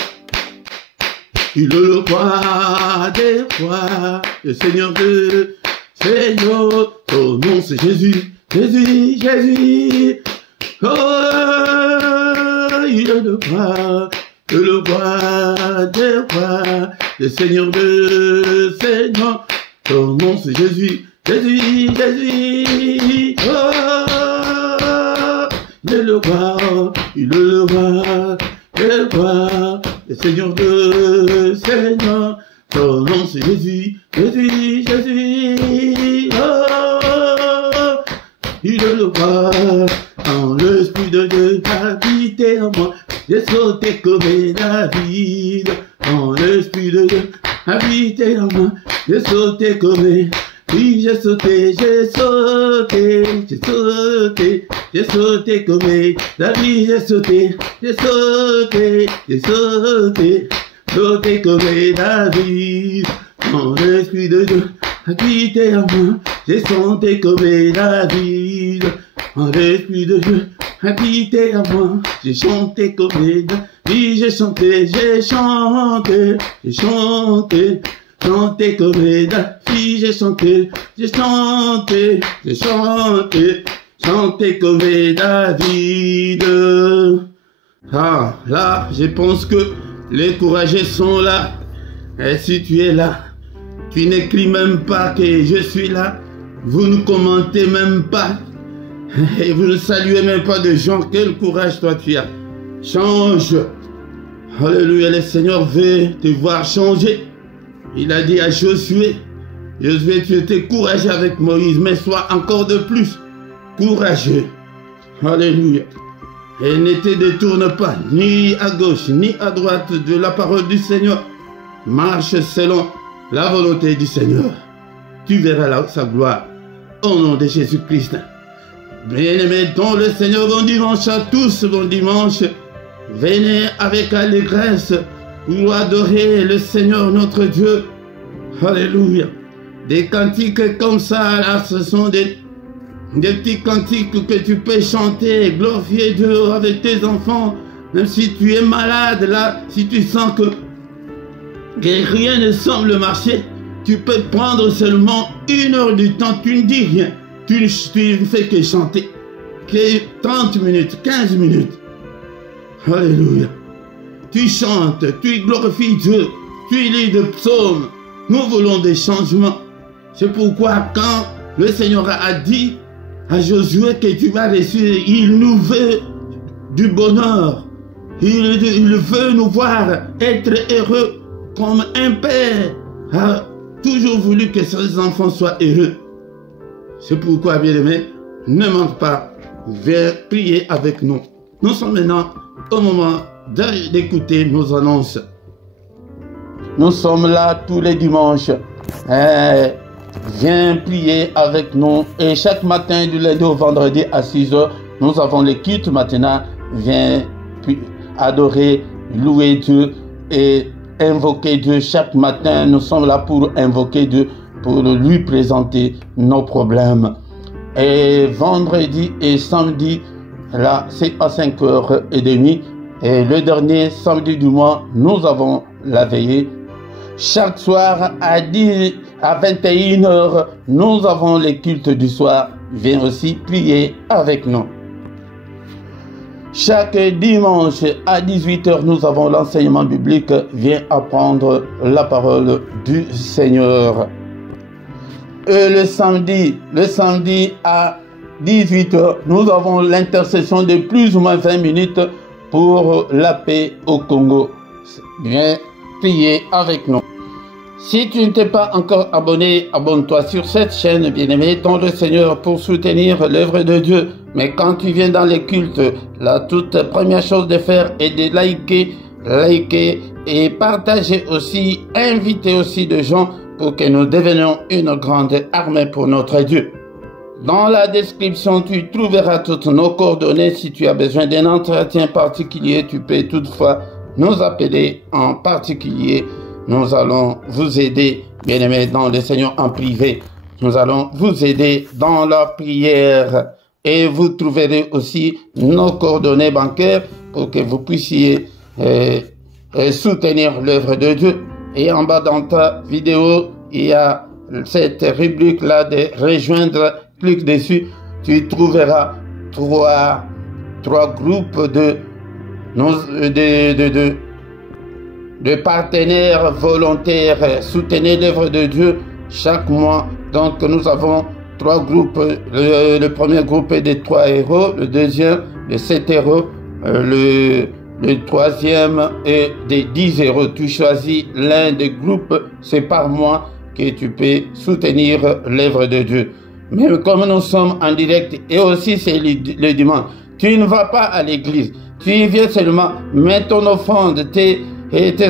Il est le roi des rois, le Seigneur de Seigneur. Ton nom c'est Jésus, Jésus, Jésus. Oh, il est le roi des rois, le Seigneur de Seigneur. Ton nom c'est Jésus, Jésus, Jésus. Oh, il est le roi, le Seigneur de Seigneur. Ton nom c'est Jésus, Jésus, Jésus. Oh, il est le roi. Quand l'Esprit de Dieu habitait en moi, j'ai sauté comme David. Quand l'Esprit de Dieu habitait en moi, j'ai sauté comme oui, j'ai sauté, j'ai sauté, j'ai sauté, j'ai sauté comme David, j'ai sauté, j'ai sauté, j'ai sauté, sauté comme David. Quand l'Esprit de Dieu habité en moi, j'ai sauté comme David. Quand l'Esprit de Dieu habité en moi, j'ai chanté comme David. J'ai chanté, j'ai chanté, j'ai chanté. Chanter comme David, j'ai chanté, j'ai chanté, j'ai chanté, chanter comme David. Ah, là, je pense que les courageux sont là. Et si tu es là, Tu n'écris même pas que je suis là. Vous ne commentez même pas. Et vous ne saluez même pas de gens. Quel courage toi tu as. Change. Alléluia, le Seigneur veut te voir changer. Il a dit à Josué, Josué, tu étais courageux avec Moïse, mais sois encore de plus courageux. Alléluia. Et ne te détourne pas, ni à gauche, ni à droite de la parole du Seigneur. Marche selon la volonté du Seigneur. Tu verras sa gloire. Au nom de Jésus-Christ. Bien-aimés dans le Seigneur, bon dimanche à tous, bon dimanche. Venez avec allégresse pour adorer le Seigneur notre Dieu. Alléluia. Des cantiques comme ça, là, ce sont des petits cantiques que tu peux chanter, glorifier Dieu avec tes enfants. Même si tu es malade, là, si tu sens que rien ne semble marcher, tu peux prendre seulement 1 heure du temps, tu ne dis rien. Tu ne fais que chanter. Que 30 minutes, 15 minutes. Alléluia. Tu chantes, tu glorifies Dieu, tu lis des psaumes. Nous voulons des changements. C'est pourquoi quand le Seigneur a dit à Josué que tu vas réussir, il nous veut du bonheur. Il veut nous voir être heureux comme un père a toujours voulu que ses enfants soient heureux. C'est pourquoi, bien-aimés, ne manque pas, viens prier avec nous. Nous sommes maintenant au moment d'écouter nos annonces. Nous sommes là tous les dimanches. Viens prier avec nous. Et chaque matin, du lundi au vendredi à 6 h, nous avons les cultes maintenant. Viens adorer, louer Dieu et invoquer Dieu. Chaque matin, nous sommes là pour invoquer Dieu, pour lui présenter nos problèmes. Et vendredi et samedi, là, c'est à 5h30. Et le dernier samedi du mois, nous avons la veillée. Chaque soir à 21 h, nous avons les cultes du soir. Viens aussi prier avec nous. Chaque dimanche à 18 h, nous avons l'enseignement biblique. Viens apprendre la parole du Seigneur. Et le samedi à 18 h, nous avons l'intercession de plus ou moins 20 minutes pour la paix au Congo. Viens prier avec nous. Si tu ne t'es pas encore abonné, abonne-toi sur cette chaîne, bien-aimé, dans le Seigneur, pour soutenir l'œuvre de Dieu. Mais quand tu viens dans les cultes, la toute première chose de faire est de liker et partager aussi, inviter aussi des gens pour que nous devenions une grande armée pour notre Dieu. Dans la description, tu trouveras toutes nos coordonnées. Si tu as besoin d'un entretien particulier, tu peux toutefois nous appeler en particulier. Nous allons vous aider, bien-aimés, dans le Seigneur en privé. Nous allons vous aider dans la prière. Et vous trouverez aussi nos coordonnées bancaires pour que vous puissiez soutenir l'œuvre de Dieu. Et en bas dans ta vidéo, il y a cette rubrique-là de rejoindre. Clique dessus, tu trouveras trois groupes de partenaires volontaires. Soutenez l'œuvre de Dieu chaque mois. Donc nous avons 3 groupes. Le premier groupe est de 3 €, le deuxième de 7 €, le troisième est de 10 €. Tu choisis l'un des groupes, c'est par mois que tu peux soutenir l'œuvre de Dieu. Mais comme nous sommes en direct et aussi c'est le dimanche, tu ne vas pas à l'église. Tu y viens seulement, mets ton offrande, tes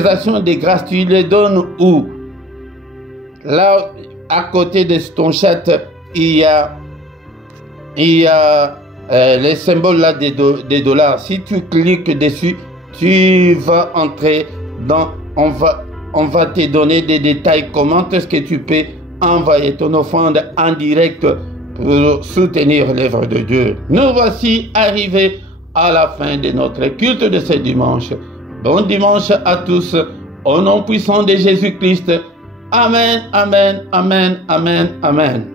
actions de grâce, tu les donnes où? Là, à côté de ton chat, il y a les symboles là des dollars. Si tu cliques dessus, tu vas entrer dans, on va te donner des détails, comment est-ce que tu peux envoyer ton offrande en direct pour soutenir l'œuvre de Dieu. Nous voici arrivés à la fin de notre culte de ce dimanche. Bon dimanche à tous, au nom puissant de Jésus-Christ. Amen, amen, amen, amen, amen.